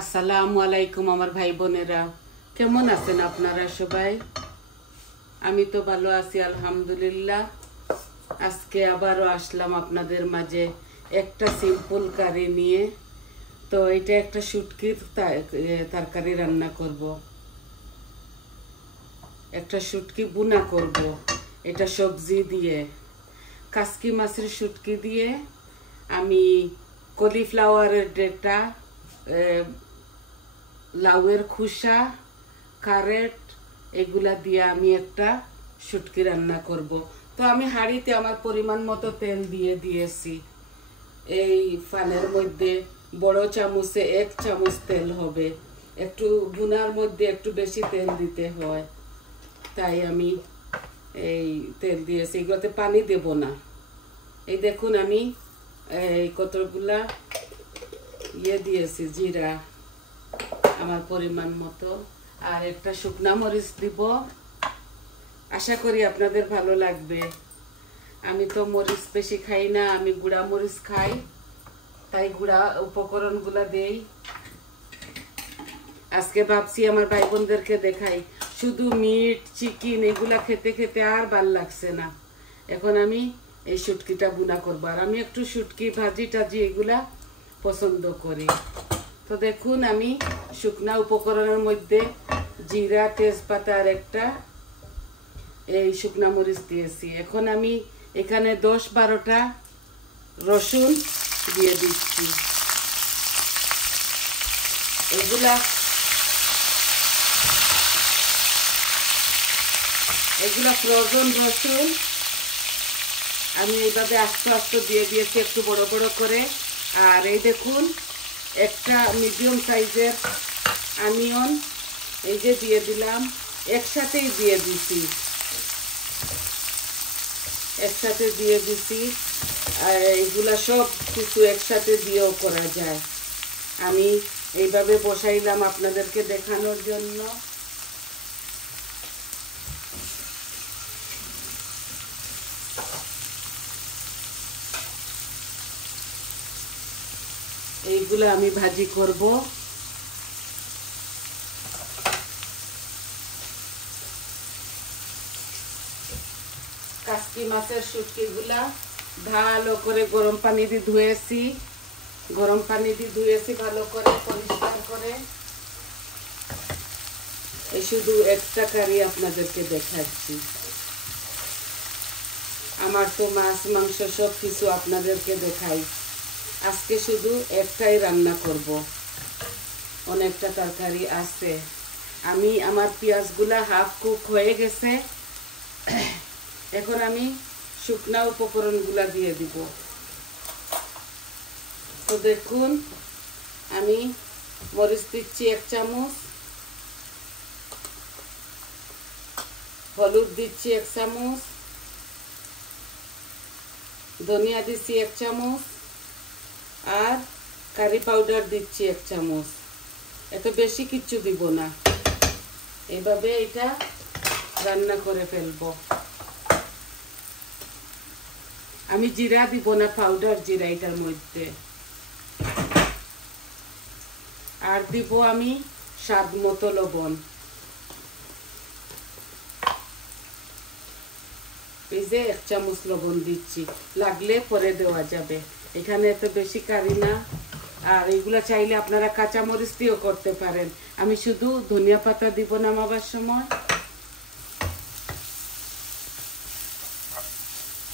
আসসালামু আলাইকুম আমার ভাই বোনেরা, কেমন আছেন আপনারা সবাই? আমি তো ভালো আছি আলহামদুলিল্লাহ। আজকে আবারও আসলাম আপনাদের মাঝে একটা সিম্পল কারি নিয়ে। তো এটা একটা শুটকির তরকারি রান্না করব, একটা শুটকি বুনা করব। এটা সবজি দিয়ে, কাসকি মাছের শুটকি দিয়ে আমি কলিফ্লাওয়ারের ডেটা, লাউয়ের খোসা, ক্যারেট এগুলা দিয়ে আমি একটা শুটকি রান্না করব। তো আমি হাঁড়িতে আমার পরিমাণ মতো তেল দিয়ে দিয়েছি। এই ফানের মধ্যে বড় চামচে 1 চামচ তেল হবে। একটু বুনার মধ্যে একটু বেশি তেল দিতে হয়, তাই আমি এই তেল দিয়েছি। এগুলোতে পানি দেব না। এই দেখুন আমি এই কতগুলা দিয়েছি জিরা আমার পরিমাণ মতো, আর একটা শুকনা মরিচ দিব। আশা করি আপনাদের ভালো লাগবে। আমি তো মরিচ বেশি খাই না, আমি গুঁড়া মরিচ খাই, তাই গুঁড়া উপকরণগুলা দেই। আজকে ভাবছি আমার ভাই বোনদেরকে দেখাই। শুধু মিট চিকেন এগুলা খেতে খেতে আর ভাল লাগছে না। এখন আমি এই শুটকিটা বুনা করবো, আর আমি একটু শুটকি ভাজি টাজি এগুলা পছন্দ করি। তো দেখুন আমি শুকনা উপকরণের মধ্যে জিরা, তেজপাতা আর একটা এই শুকনা মরিচ দিয়েছি। এখন আমি এখানে 10-12টা রসুন দিয়ে দিচ্ছি। এগুলা ফ্রোজেন রসুন আমি এইভাবে আস্তে আস্তে দিয়ে দিয়েছি, একটু বড় বড় করে। আর এই দেখুন একটা মিডিয়াম সাইজের অনিয়ন এই যে দিয়ে দিলাম, একসাথেই দিয়ে দিছি, একসাথে দিয়ে দিছি। আর এইগুলা সব কিছু একসাথে দিয়েও করা যায়। আমি এইভাবে বসাইলাম আপনাদেরকে দেখানোর জন্য। এইগুলো আমি ভাজি করব। কাসকি মাছের শুটকিগুলা ভালো করে গরম পানি দিয়ে ধুয়েছি, ভালো করে পরিষ্কার করে। এই শুধু একটা কারি আপনাদেরকে দেখাচ্ছি। আমার তো মাছ মাংস সব কিছু আপনাদেরকে দেখাই। আজকে শুধু একটাই রান্না করব, অনেকটা তরকারি আছে। আমি আমার পেঁয়াজগুলা হাফ কুক হয়ে গেছে। এখন আমি শুকনা উপকরণগুলা দিয়ে দিব। তো দেখুন আমি মরিচ দিচ্ছি 1 চামচ, হলুদ দিচ্ছি 1 চামচ, ধনিয়া দিচ্ছি 1 চামচ, আর কারি পাউডার দিচ্ছি 1 চামচ। এত বেশি কিচ্ছু দিব না, এভাবে এটা রান্না করে ফেলবো। আমি জিরা দিব না, পাউডার জিরা এটার মধ্যে। আর দিব আমি স্বাদ মতো লবণ। এই যে 1 চামচ লবণ দিচ্ছি, লাগলে পরে দেওয়া যাবে। এখানে এত বেশি কারি না। আর এগুলা চাইলে আপনারা কাঁচা মরিচ দিয়েও করতে পারেন। আমি শুধু ধনিয়া পাতা দিব নামাবার সময়।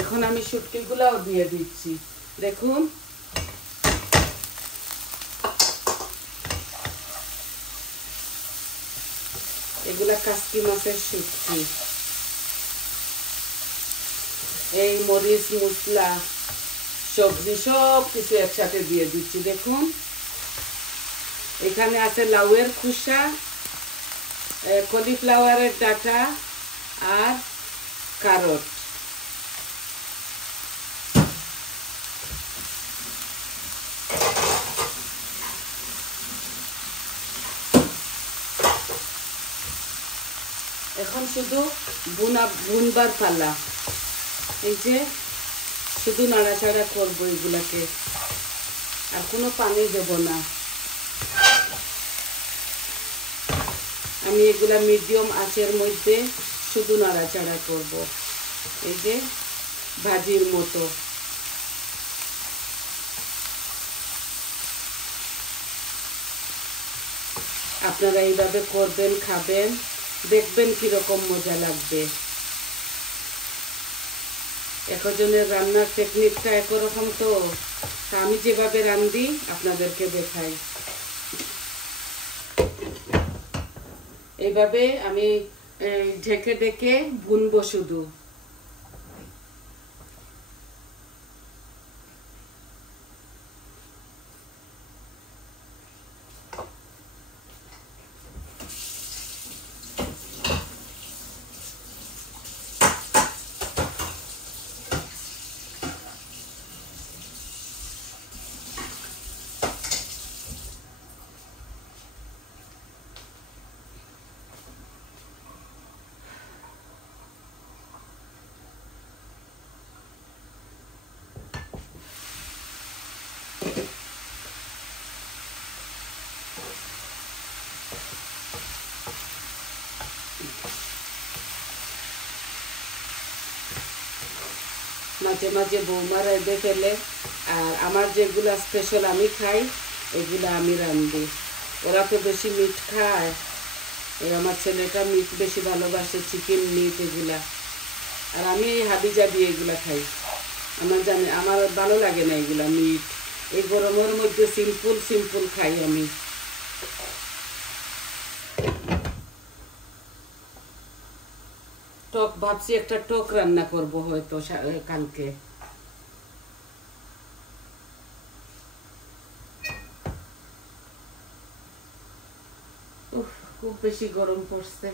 এখন আমি শুটকিগুলাও দিয়ে দিচ্ছি। দেখুন এগুলা কাসকি মাছের শুটকি। এই মরিচ মশলা সবজি সব কিছু একসাথে দিয়ে দিচ্ছি। দেখুন এখানে আছে লাউয়ের খোসা, কলিফ্লাওয়ারের ডাটা আর ক্যারট। এখন শুধু বুনবার পালা। এই যে শুধু নাড়াচাড়া করবো এগুলাকে, আর কোনো পানি দেব না। আমি এগুলা মিডিয়াম আঁচের মধ্যে শুধু নাড়াচাড়া করব, এই যে ভাজির মতো। আপনারা এইভাবে করবেন, খাবেন, দেখবেন কিরকম মজা লাগবে। একজনের রান্নার টেকনিকটা একরকম, তো আমি যেভাবে রান্ধি আপনাদেরকে দেখাই। এইভাবে আমি ঢেকে ঢেকে ভুনবো শুধু। মাঝে মাঝে বৌমারা এদে ফেলে, আর আমার যেগুলা স্পেশাল আমি খাই এগুলা আমি রান্ধি। ওরা তো বেশি মিট খায়, আমার ছেলেটা মিট বেশি ভালোবাসে, চিকেন মিট এগুলা, আর আমি হাবি জাবি এগুলা খাই। আমার ভালো লাগে না এগুলা মিট। এই গরমের মধ্যে সিম্পল সিম্পল খাই আমি। টক ভাবছি একটা টক রান্না করব হয়তো কালকে। খুব বেশি গরম পড়ছে।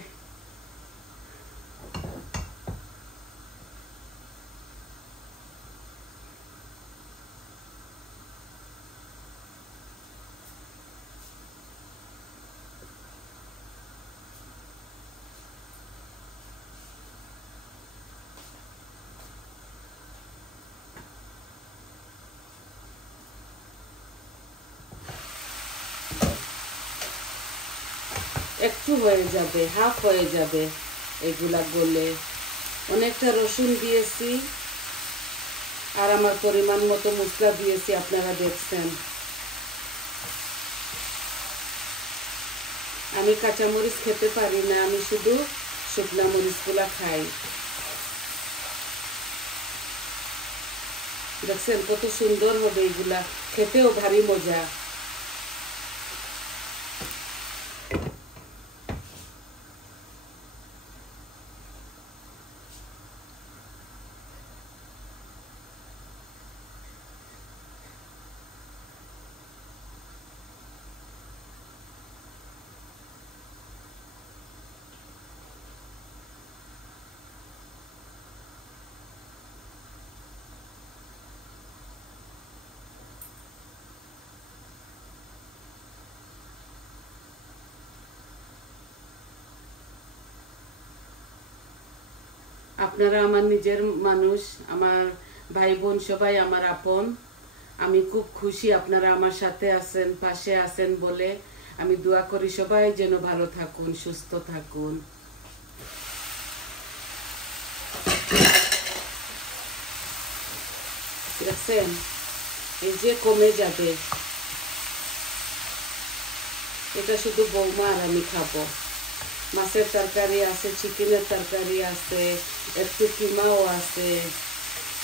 একটু হয়ে যাবে, হাফ হয়ে যাবে এগুলা গলে। অনেকটা রসুন দিয়েছি আর আমার পরিমাণ মতো মশলা দিয়েছি, আপনারা দেখছেন। আমি কাঁচামরিচ খেতে পারি না, আমি শুধু শুকনা মরিচগুলা খাই। দেখছেন কত সুন্দর হবে এগুলা, খেতেও ভারী মজা। আপনারা আমার নিজের মানুষ, আমার ভাই বোন সবাই আমার আপন। আমি খুব খুশি আপনারা আমার সাথে আছেন, পাশে আছেন বলে। আমি দোয়া করি সবাই যেন ভালো থাকুন, সুস্থ থাকুন। দেখছেন এই যে কমে যাবে, এটা শুধু বৌমা আর আমি খাবো। মাছের তরকারি আছে, চিকেনের তরকারি আছে, একটু কিমাও আছে।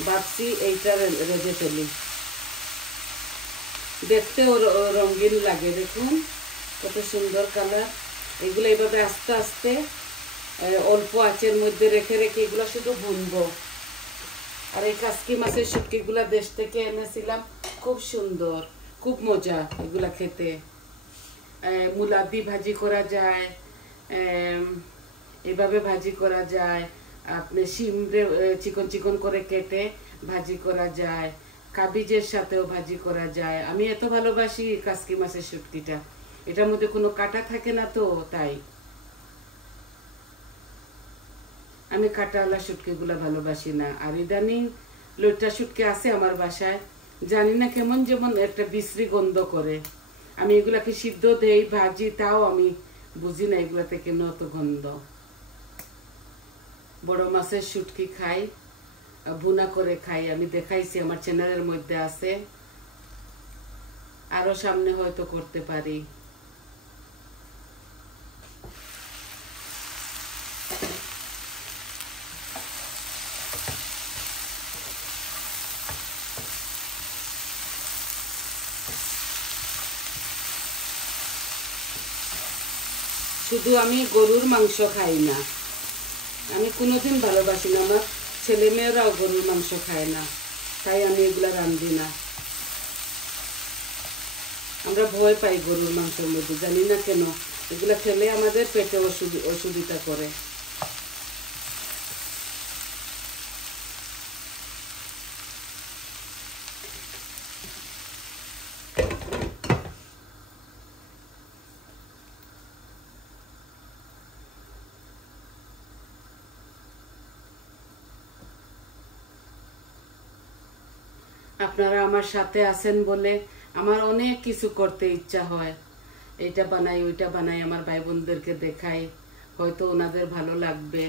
ভাবছি এইটা রেঁধে ফেলি, দেখতেও রঙিন লাগে। দেখুন কত সুন্দর কালার। এগুলো এইভাবে আস্তে আস্তে অল্প আঁচের মধ্যে রেখে রেখে এগুলো শুধু ভুনবো। আর এই কাসকি মাছের শুটকিগুলা দেশ থেকে এনেছিলাম, খুব সুন্দর, খুব মজা এগুলা খেতে। মূলা দিয়ে ভাজি করা যায়, এভাবে ভাজি করা যায়, আপনি শিমরে চিকন চিকন করে কেটে ভাজি করা যায়, কাবিজের সাথেও ভাজি করা যায়। আমি এত ভালোবাসি কাসকি মাছের শুটকিটা, এটার মধ্যে কোনো কাটা থাকে না, তো তাই আমি কাটাওয়ালা শুটকিগুলা ভালোবাসি না। আর ইদানিং লইট্টা শুটকি আছে আমার বাসায়, জানি না কেমন যেমন একটা বিশ্রী গন্ধ করে। আমি এগুলাকে সিদ্ধ দেই, ভাজি, তাও আমি বুঝি না এগুলাতে কেন অত গন্ধ। বড় মাছের শুটকি খাই, ভুনা করে খাই, আমি দেখাইছি, আমার চ্যানেলের মধ্যে আছে, আরো সামনে হয়তো করতে পারি। শুধু আমি গরুর মাংস খাই না, আমি কোনোদিন ভালোবাসি না, আমার ছেলে মেয়েরাও গরুর মাংস খায় না, তাই আমি এগুলা রান্ধি না। আমরা ভয় পাই গরুর মাংসের মধ্যে, জানি না কেন, এগুলা খেলে আমাদের পেটে অসুবিধা করে। আপনারা আমার সাথে আছেন বলে আমার অনেক কিছু করতে ইচ্ছা হয়, এটা বানাই ওইটা বানাই, আমার ভাই বোনদেরকে দেখাই, হয়তো ওনাদের ভালো লাগবে।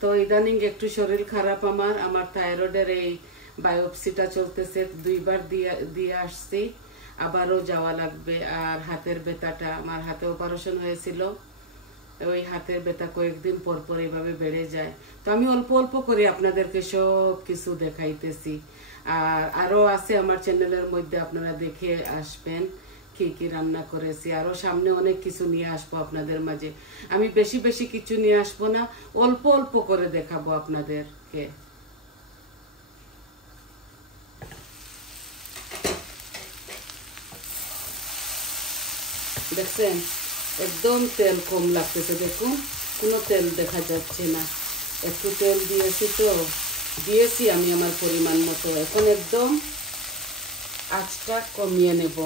তো ইদানিং একটু শরীর খারাপ, আমার থাইরয়েডের এই বায়োপসিটা চলতেছে, 2বার দিয়ে আসছি, আবারও যাওয়া লাগবে। আর হাতের ব্যথাটা, আমার হাতে অপারেশন হয়েছিল, ওই হাতের ব্যথা কয়েকদিন পর পর এইভাবে বেড়ে যায়। তো আমি অল্প অল্প করে আপনাদেরকে সব কিছু দেখাইতেছি। আর আরো আছে আমার চ্যানেলের মধ্যে, আপনারা দেখে আসবেন কি কি রান্না করেছি। আরো সামনে অনেক কিছু নিয়ে আসবো আপনাদের মাঝে। আমি বেশি বেশি কিছু নিয়ে আসবো না, অল্প অল্প করে দেখাবো আপনাদেরকে। দেখছেন একদম তেল কম লাগতেছে, দেখুন কোনো তেল দেখা যাচ্ছে না। একটু তেল দিয়েছি আমি আমার পরিমাণ মতো। এখন একদম আঁচটা কমিয়ে নেব,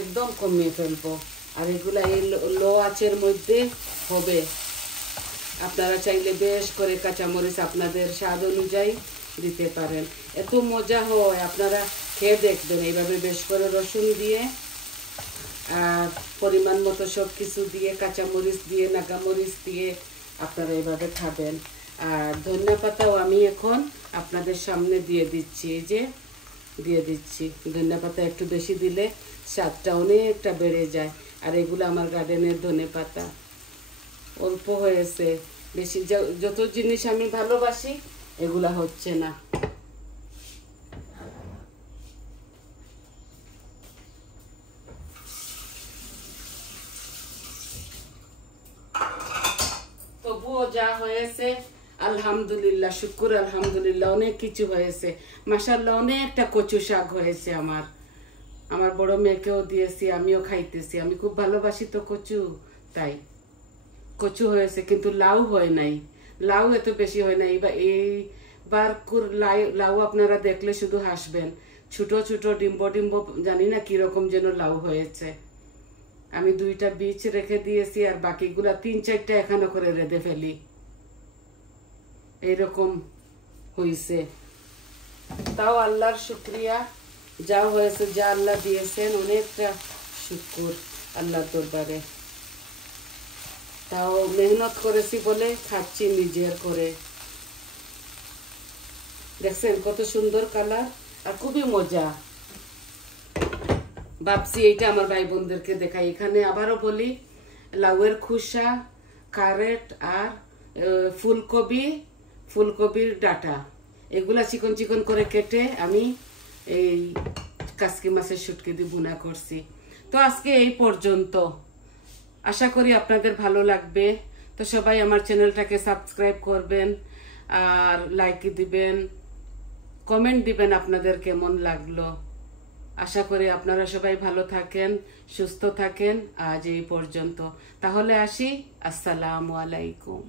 একদম কমিয়ে ফেলবো। আর এগুলা এই লো আঁচের মধ্যে হবে। আপনারা চাইলে বেশ করে কাঁচামরিচ আপনাদের স্বাদ অনুযায়ী দিতে পারেন, এত মজা হয়, আপনারা খেয়ে দেখবেন। এইভাবে বেশ করে রসুন দিয়ে আর পরিমাণ মতো সব কিছু দিয়ে, কাঁচামরিচ দিয়ে, নাগামরিচ দিয়ে আপনারা এইভাবে খাবেন। আর ধনিয়া পাতাও আমি এখন আপনাদের সামনে দিয়ে দিচ্ছি, এই যে দিয়ে দিচ্ছি। ধনিয়া পাতা একটু বেশি দিলে স্বাদটা অনেকটা বেড়ে যায়। আর এগুলো আমার গার্ডেনের ধনে পাতা, অল্প হয়েছে, বেশি যত জিনিস আমি ভালোবাসি এগুলা হচ্ছে না। তবুও যা হয়েছে আলহামদুলিল্লাহ, শুকুর আলহামদুলিল্লাহ, অনেক কিছু হয়েছে মাশাআল্লাহ। অনেকটা কচু শাক হয়েছে, আমার বড় মেয়েকেও দিয়েছি, আমিও খাইতেছি। আমি খুব ভালোবাসি তো কচু, তাই কচু হয়েছে, কিন্তু লাউ হয় নাই, লাউ এত বেশি হয় নাই। এইবার লাউ আপনারা দেখলে শুধু হাসবেন, ছোট ছোট ডিম্ব ডিম্ব, জানি না কিরকম যেন লাউ হয়েছে। আমি 2টা বীজ রেখে দিয়েছি, আর বাকিগুলা 3-4টা এখানে করে রেঁধে ফেলি, এইরকম হয়েছে। তাও আল্লাহর শুক্রিয়া, যা হয়েছে, যা আল্লাহ দিয়েছেন, অনেকটা শুকুর আল্লাহর দরবারে। তাও মেহনত করেছি বলে খাচ্ছি নিজের করে। দেখছেন কত সুন্দর কালার, আর খুবই মজা। ভাবছি এইটা আমার ভাই বোনদেরকে দেখাই। এখানে আবারও বলি, লাউয়ের খোসা, ক্যারেট আর ফুলকপির ডাটা, এগুলা চিকন চিকন করে কেটে আমি এই কাসকি মাছের শুটকি দিয়ে ভুনা করছি। তো আজকে এই পর্যন্ত, আশা করি আপনাদের ভালো লাগবে। তো সবাই আমার চ্যানেলটাকে সাবস্ক্রাইব করবেন, আর লাইক দিবেন, কমেন্ট দিবেন আপনাদের কেমন লাগলো। আশা করি আপনারা সবাই ভালো থাকেন, সুস্থ থাকেন। আজ এই পর্যন্ত, তাহলে আসি, আসসালামু আলাইকুম।